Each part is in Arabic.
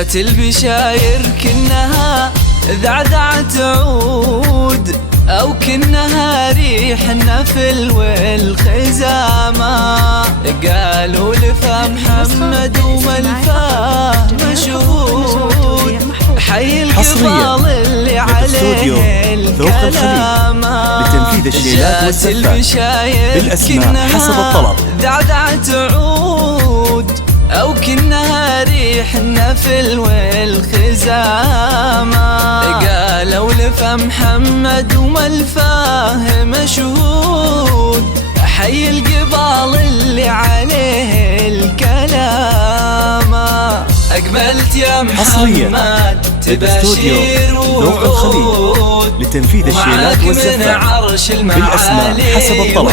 جات البشاير كنها ذعذعت عود، أو كنها ريح النفل والخزامة. قالوا لفا محمد وملفاه مشهود، حي القبال اللي عليه الكلام. لتنفيذ الشيلات والزفات بالأسماء حسب الطلب. ذعذعت عود أو كنها ريح النفل والخزامة. قالوا لفا محمد وملفاه مشهود، حي القبال اللي عليه الكلام. أقبلت يا محمد تباشير وعود، لتنفيذ الشيلات والزفات بالأسماء حسب الطلب.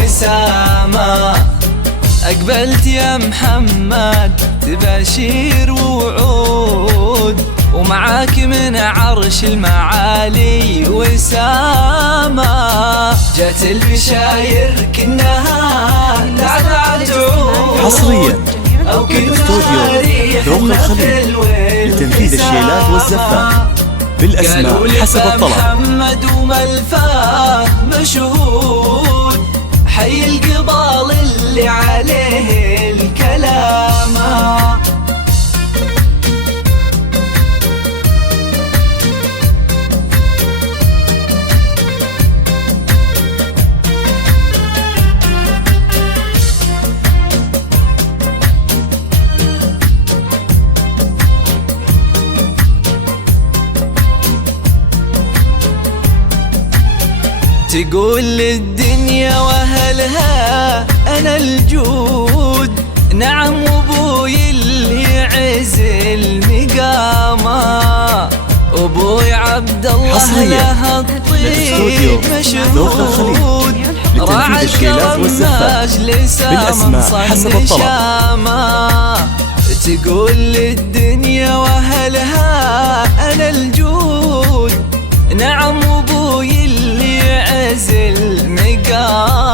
أقبلت يا محمد تباشير وعود، ومعاك من عرش المعالي وسامة. جات البشاير كنها ذعذعت عود، حصريا أو كنها ريح ذوق الخليل لتنفيذ الشيلات والزفات بالأسماء حسب الطلب. محمد وملفاه مشهود، حي القبال اللي عليه الكلام. تقول للدنيا واهلها انا الجود، نعم وابوي اللي يعز المقامة. ابوي عبد الله له الطيب مشهود، راعى الكرم مجلس منصن الشامة. تقول للدنيا واهلها انا الجود، نعم وابوي اللي يعز المقامة.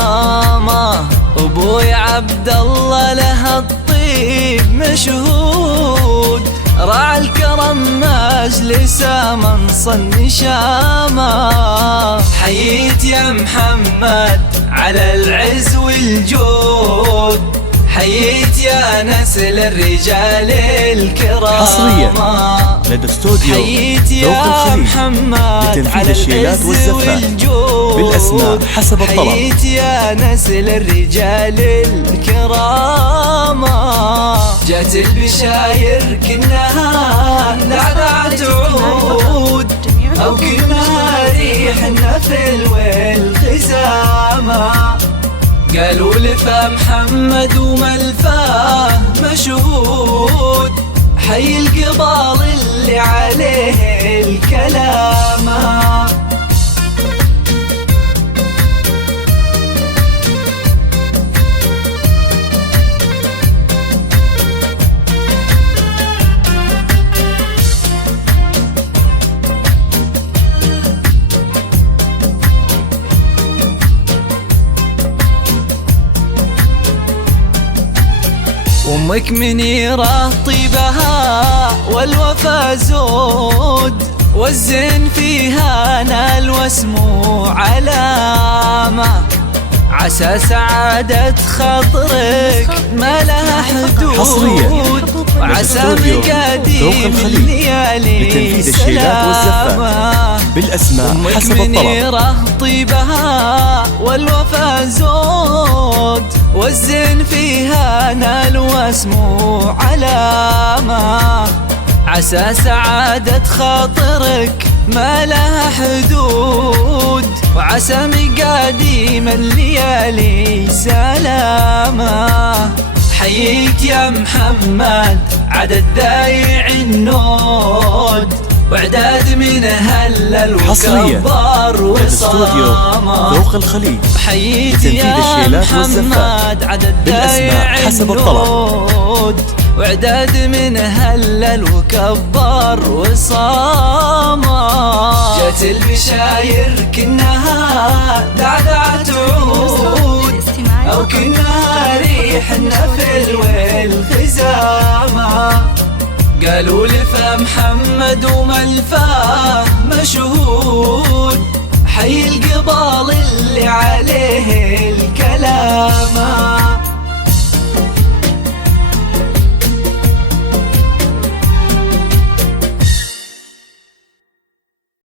ابوي عبد الله له الطيب مشهود، راعى الكرم مجلس منصن شامة. حييت يا محمد على العز والجود، حييت يا نسل الرجال الكرام. حصريا لدى استوديو حييت يا محمد لتنفيذ الشيلات والزفات بالأسماء حسب الطلب. حييت يا نسل الرجال الكرام. جات البشاير كنها ذعذعت عود، أو كنها ريح النفل والخزامة. قالوا لفا محمد وملفاه مشهود، حي القبال اللي عليه الكلام. أمك منيرة طيبها والوفا زود، والزين فيها نال واسمو علامة. عسى سعادة خاطرك ما لها حدود، وعسى مقاديم الليالي لتنفيذ الشيلات والزفات بالأسماء حسب الطلب. منيرة طيبها والوفا زود، والزين فيها نال واسمو علامة. عسى سعادة خاطرك ما لها حدود، وعسى مقاديم الليالي سلامة. حييت يا محمد عدد ذايع النود، واعداد من هلل وكبر وصامة. ذوق الخليج حييت يا محمد عدد ذايع النود، واعداد من هلل وكبر وصامة. جات البشاير كنها ذعذعت عود، أو كنها ريح النفل والخزامة. قالوا لفا محمد وملفاه مشهود، حي القبال اللي عليه الكلام.